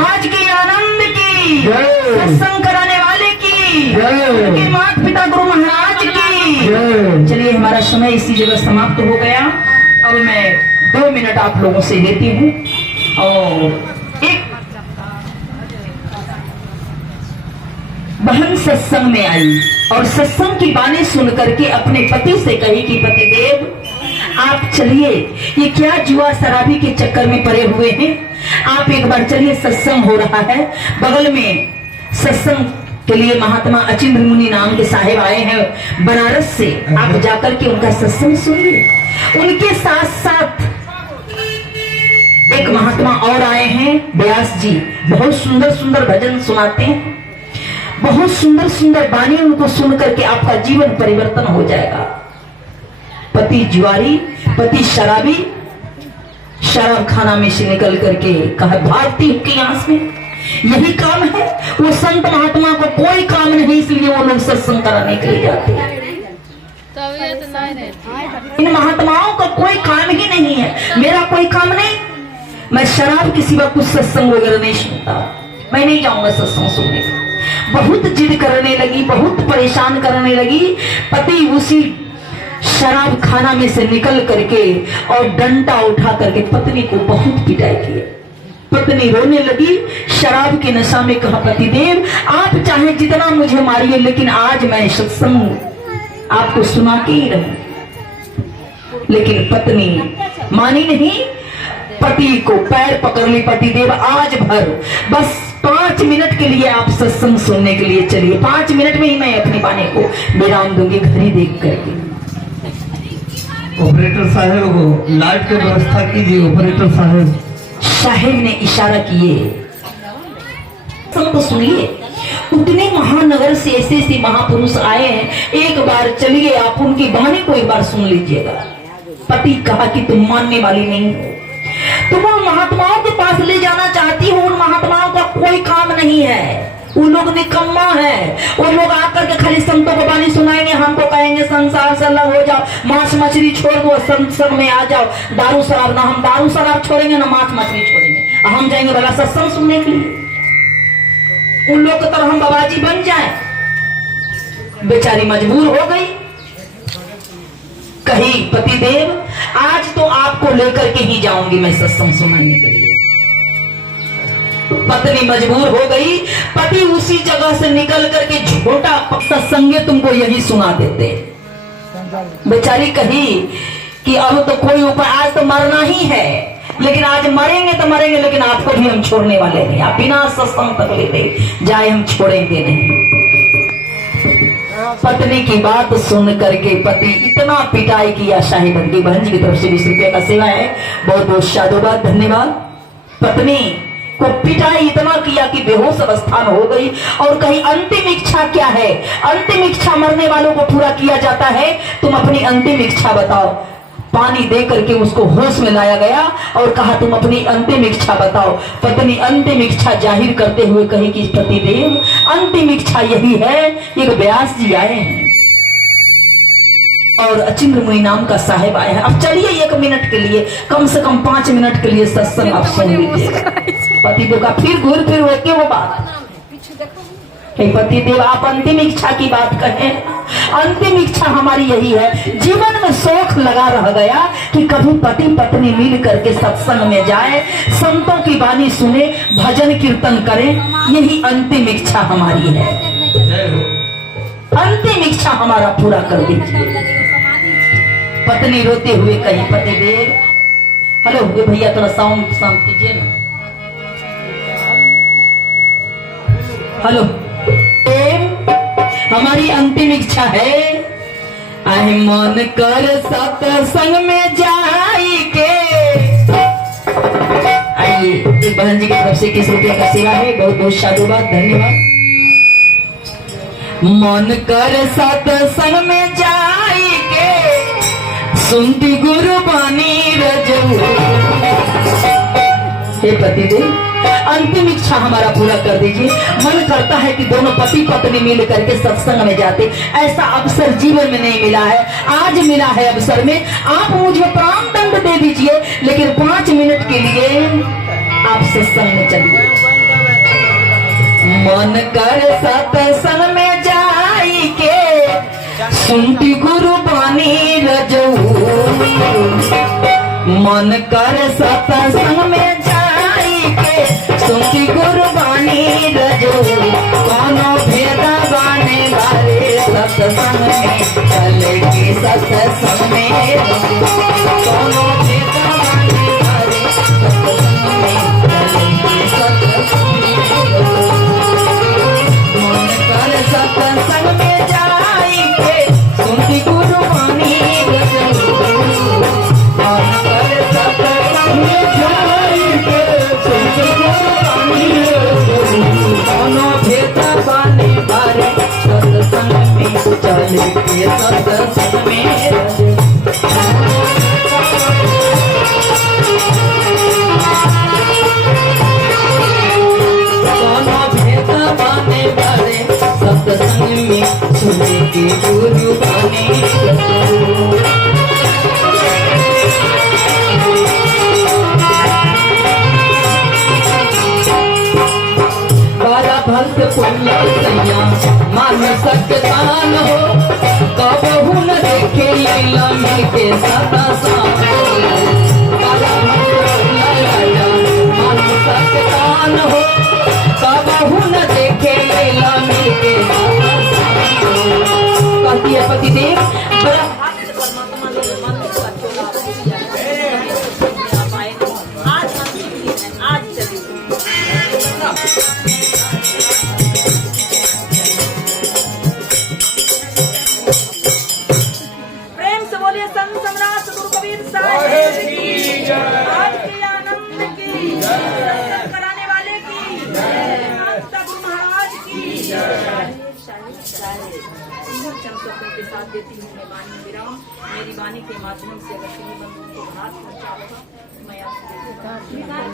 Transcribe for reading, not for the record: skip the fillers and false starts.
आज के आनंद की, सत्संग कराने वाले की, उनके माता पिता गुरु महाराज की। चलिए हमारा समय इसी जगह समाप्त हो गया। अब मैं 2 मिनट आप लोगों से लेती हूँ। और एक बहन सत्संग में आई और सत्संग की बातें सुन करके अपने पति से कही कि पतिदेव आप चलिए, ये क्या जुआ शराबी के चक्कर में पड़े हुए हैं, आप एक बार चलिए, सत्संग हो रहा है बगल में। सत्संग के लिए महात्मा अचिंद्र मुनि नाम के साहेब आए हैं बनारस से, आप जाकर के उनका सत्संग सुनिए। उनके साथ साथ एक महात्मा और आए हैं व्यास जी, बहुत सुंदर सुंदर भजन सुनाते हैं, बहुत सुंदर सुंदर वाणी, उनको सुन करके आपका जीवन परिवर्तन हो जाएगा। पति जुआरी, पति शराबी, शराब खाना में से निकल करके कहा भागती हूं कि आंस में, यही काम है। वो संत महात्मा को कोई काम नहीं, इसलिए वो लोग सत्संग कराने के लिए जाते हैं। इन महात्माओं का कोई काम ही नहीं है, मेरा कोई काम नहीं, मैं शराब के सिवा कुछ सत्संग वगैरह नहीं सुनता, मैं नहीं जाऊंगा सत्संग सुनने। बहुत जिद करने लगी, बहुत परेशान करने लगी। पति उसी शराब खाना में से निकल करके और डंडा उठा करके पत्नी को बहुत पिटाई की। पत्नी रोने लगी, शराब के नशा में कहा पतिदेव आप चाहे जितना मुझे मारिए, लेकिन आज मैं सत्संग आपको सुना के ही रहूं। लेकिन पत्नी मानी नहीं, पति को पैर पकड़ ली, पतिदेव आज भर बस 5 मिनट के लिए आप सत्संग सुनने के लिए चलिए, 5 मिनट में ही मैं अपनी बाणी को विराम दूंगी घड़ी देख करके। ऑपरेटर साहब को लाइट की व्यवस्था कीजिए। ऑपरेटर साहब ने इशारा किए, सबको सुनिए। उतने महानगर से ऐसे ऐसे महापुरुष आए हैं, एक बार चलिए आप उनकी बाणी को एक बार सुन लीजिएगा। पति कहा कि तुम मानने वाली नहीं हो, तुम उन महात्माओं के पास ले जाना चाहती हो, उन महात्माओं का कोई काम नहीं है, उन लोग निकम्मा है। उन लोग आकर के खाली संतों को बानी सुनाएंगे, हमको कहेंगे संसार से अलग हो जाओ, मांस मछली छोड़ दो, सत्संग में आ जाओ, दारू शराब ना, हम दारू शराब छोड़ेंगे ना मांस मछली छोड़ेंगे, हम जाएंगे भला सत्संग सुनने के लिए। उन लोग की तरह हम बाबाजी बन जाए। बेचारी मजबूर हो गई, कही पतिदेव आज तो आपको लेकर के ही जाऊंगी मैं सत्संग सुनाने के लिए। पत्नी मजबूर हो गई, पति उसी जगह से निकल करके झूठा सत्संग तुमको यही सुना देते। बेचारी कही कि अब तो कोई उपाय, आज तो मरना ही है, लेकिन आज मरेंगे तो मरेंगे, लेकिन आपको भी हम छोड़ने वाले नहीं, आप बिना सत्संग तक लेते जाए हम छोड़ेंगे नहीं। पत्नी की बात सुन करके पति इतना पिटाई किया। शाहीबंद की बहन जी की तरफ से 20 रुपये का सेवा है, बहुत बहुत साधुवाद, धन्यवाद। पत्नी को पिटाई इतना किया कि बेहोश अवस्था में हो गई। और कहीं अंतिम इच्छा क्या है, अंतिम इच्छा मरने वालों को पूरा किया जाता है, तुम अपनी अंतिम इच्छा बताओ। पानी दे करके उसको होश में लाया गया और कहा तुम अपनी अंतिम इच्छा बताओ। पत्नी अंतिम इच्छा जाहिर करते हुए कही कि पतिदेव अंतिम इच्छा यही है। एक व्यास जी आए हैं और अचिंद्र मुनि नाम का साहेब आया है, अब चलिए 1 मिनट के लिए, कम से कम 5 मिनट के लिए सत्संग आप सुन लीजिएगा। पतिदेव का फिर घूर फिर होती वो बात, पतिदेव आप अंतिम इच्छा की बात कहें। अंतिम इच्छा हमारी यही है, जीवन में शौक लगा रह गया कि कभी पति पत्नी मिल करके सत्संग में जाए, संतों की वाणी सुने, भजन कीर्तन करें, यही अंतिम इच्छा हमारी है। अंतिम इच्छा हमारा पूरा कर दीजिए। पत्नी रोते हुए कही पतिदेव, हेलो भैया थोड़ा साउंड शांत कीजिए ना, हेलो, हमारी अंतिम इच्छा है, आए मन कर सत्संग में जाई के। आइए एक बहन जी की तरफ से 21 रुपये का सेवा है, बहुत बहुत साधुवाद, धन्यवाद। मन कर सत्संग में जाई के, सुनती गुरु बानी रजऊ। हे पतिदेव अंतिम इच्छा हमारा पूरा कर दीजिए। मन करता है कि दोनों पति पत्नी मिल करके सत्संग में जाते, ऐसा अवसर जीवन में नहीं मिला है, आज मिला है अवसर में। आप मुझे प्राण दंड दे दीजिए, लेकिन 5 मिनट के लिए आप सत्संग में चलिए। मन कर सत्संग में जाई के सुनती गुरु बानी रजऊ मन कर सत्संग में जाई के सुनती गुरु बानी रजऊ कोनो भेदा बाने वाले सत्संग में चले के सत्संग में कोनो भेदा बाने वाले सत्संग में चले के सत्संग में मन कर सत्संग में जाई के सुनती गुरु बानी रजऊ मन कर सत्संग में जाई के सुनती गुरु बानी रजऊ कोनो भेदा बाने वाले सत्संग में चले के सत्संग में रजऊ कोनो भेदा बाने वाले सत्संग में सुने के गुरु बानी रजऊ भक्त पुण्य सैया मान सकतान हो कबहू न देखे लम्हे के सदा सान मान सकतान हो कबहू न देखे लम्हे के सदा सान कहती है पतिदेव बड़ा के साथ देती हूँ मैं वाणी विराम। मेरी वाणी के माध्यम से अगर किसी बंधु को हाथ पहुँचा होगा मैं आपको